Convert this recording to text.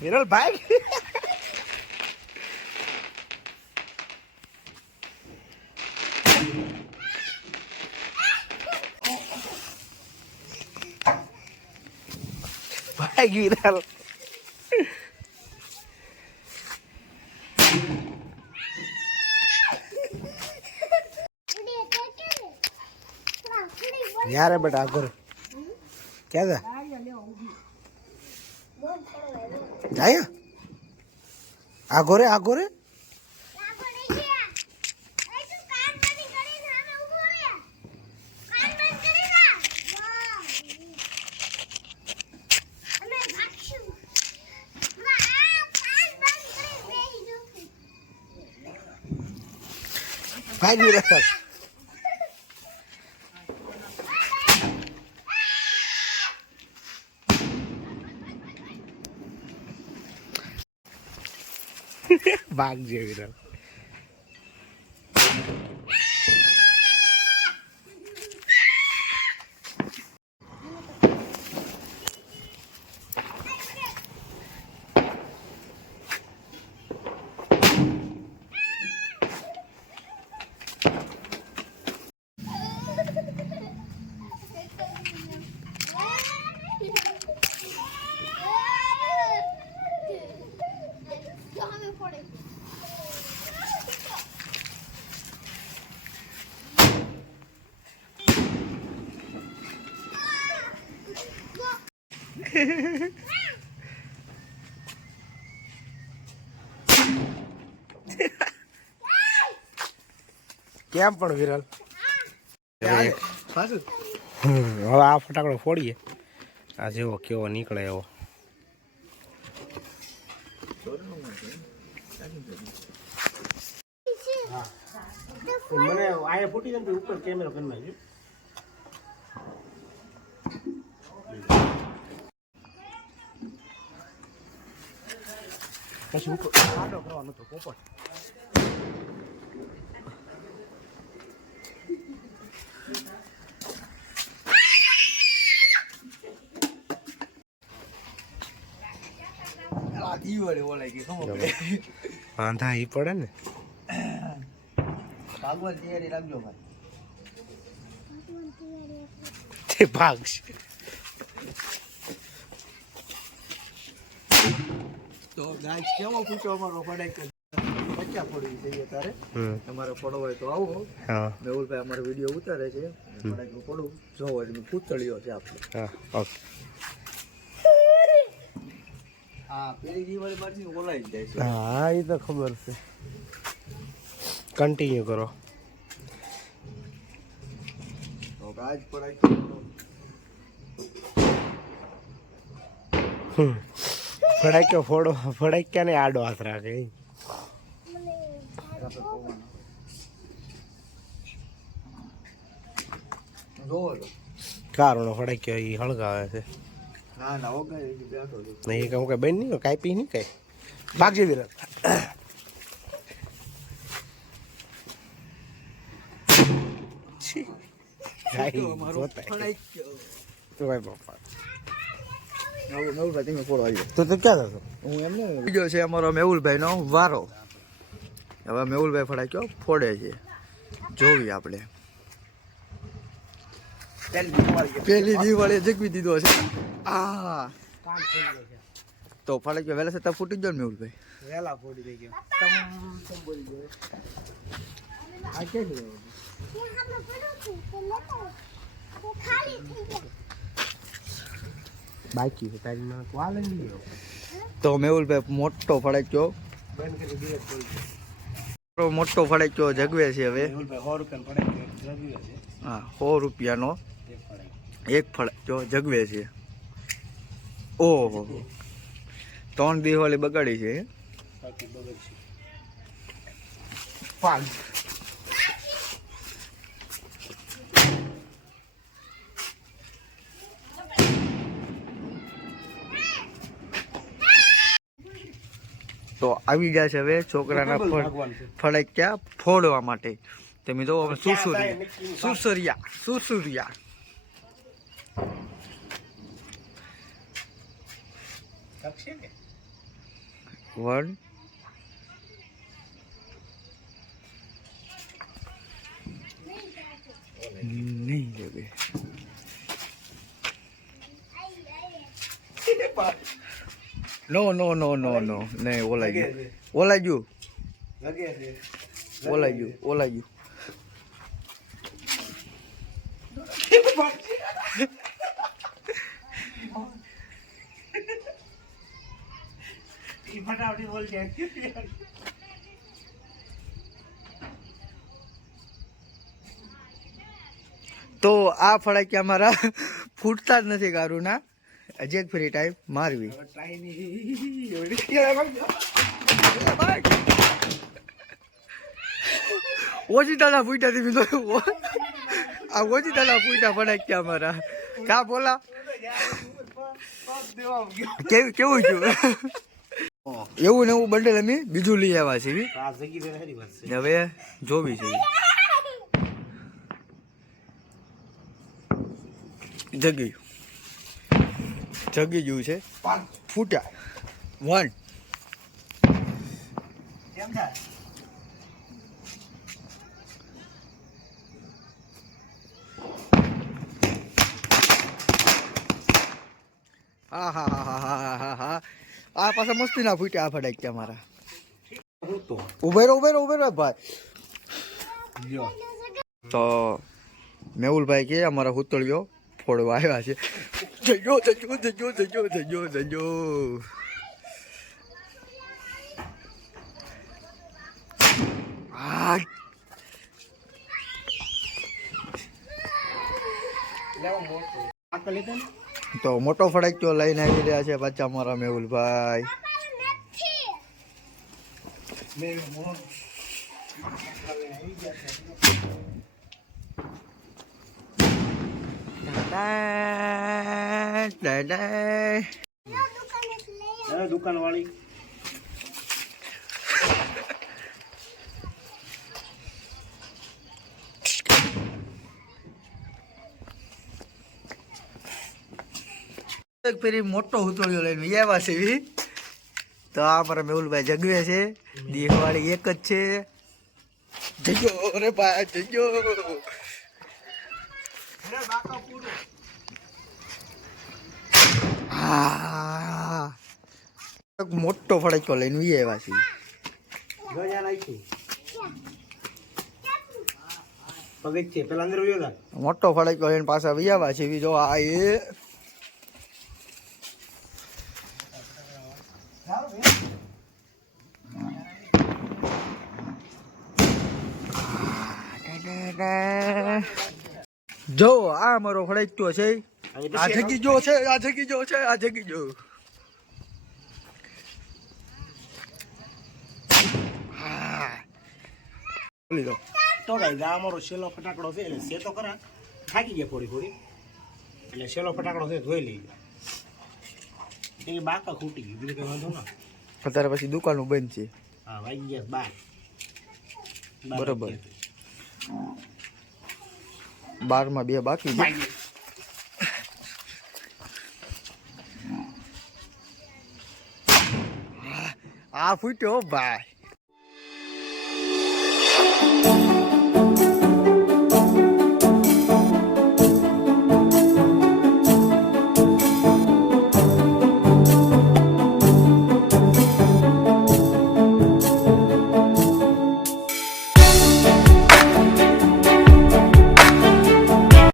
વિરલ ભાઈ ભાઈ વિરલ यार बेटा आगो क्या था जाया आगो रे भाग रहा भाग जे विरल કેમ પણ વિરલ હવે આ ફટાકડો ફોડીએ આ જેવો કેવો નીકળે એવો મને આયા ફૂટી જાય ઉપર કેમેરો કરી નાખ્યો પછી ઉપર આડો કરવાનો તો પોપટ વાંધા ઈ પડે ને ભાગવત તૈયારી રાખજો ભાઈ તે ભાગશે તો ગાય કેવો પૂછો અમારો પડાય બચ્ચા ફોડવી જોઈએ તારે તમારે પડવો હોય તો આવો મેહુલભાઈ અમારો વિડીયો ઉતારે છે પડાય પડવું જોવો એટલે પૂતળીઓ છે આપણે ઓકે હા પેલી દિવાળી બાજુ ઓલાઈ જાય છે હા એ તો ખબર છે કન્ટિન્યુ કરો તો આજ પડાય ફડાક્યો ફોડો ફડાક્યા ને આડો હાથ રાખે કારણો ફડાક્યો એ હળગાવે છે ના ના ઓકે બેઠો નહીં કહું કે બેન નહીં કાપી નહીં કઈ ભાગજે વિરલ છે અમારો મેહુલભાઈ નો વારો હવે મેહુલભાઈ ફડાક્યો ફોડે છે જોવી આપણે પેલી દિવાળી જગવી દીધો છે આ તો ફડાક્યો વહેલા છતાં ફૂટી ગયો ને મેહુલભાઈ વહેલા ફૂટી થઈ ગયો બાકી તો મેહુલભાઈ મોટો ફડાક્યો મોટો ફડાક્યો જગવે છે હવે હા 100 રૂપિયાનો એક ફડાક્યો જગવે છે ઓહો 3 દિવાળી બગાડી છે તો આવી ગયા છે હવે છોકરાના ફડાક્યા ફોડવા માટે તમે જો હવે સુરસુરિયા 1 नहीं लगे no no no no no नहीं ओलायू फटाफट बोल जाए તો આ ફડાક્યા મારા ફૂટતા જ નથી ગારુના હજી એક ફ્રી ટાઈમ મારવી ઓછી તાલા ફૂટ્યા થી આ ઓછી તાલા ફૂટ્યા ફડાક્યા મારા કા બોલા કેવું થયું એવું ને એવું બંડલ અમે બીજું લઈ આવ્યા છે હવે જોવી છે જગી ગયું છે ફૂટ્યા 1 હા હા હા હા હા હા હા આ પાછા મસ્તી ના ફૂટ્યા આ ફડાક્યા મારા ઉભેરો ભાઈ તો મેહુલભાઈ કે અમારા હુતળિયો ફોડવા આવ્યા છે જજો તો મોટો ફડાક્યો લઈને આવી રહ્યા છે પાછા અમારા મેહુલભાઈ દુકાન વાળી એક ફેરી મોટો હુતળિયો લઈને આવ્યા છે તો આ મારા મેહુલભાઈ જગવે છે દિવાળી એક જ છે જજો રે ભાઈ જજો મોટો ફડાક્યો લઈને આવ્યા છે મોટો ફડાક્યો લઈને પાછા આવ્યા છે જો આ એ જો આ મારો ફડાક્યો છે આ જગી જો છે તો ગાઈસ આ અમારો શેલો ફટાકડો છે એટલે સે તો ખરા થાકી ગયા થોડી એટલે શેલો ફટાકડો છે ધોઈ લઈ એ બાકા ખૂટી ગઈ બીજું કઈ વાંધો ના અત્યારે પછી દુકાનો બંધ છે હા વાગી ગયા 12 બરોબર 12 માં 2 બાકી છે આ ફૂટ્યો ભાઈ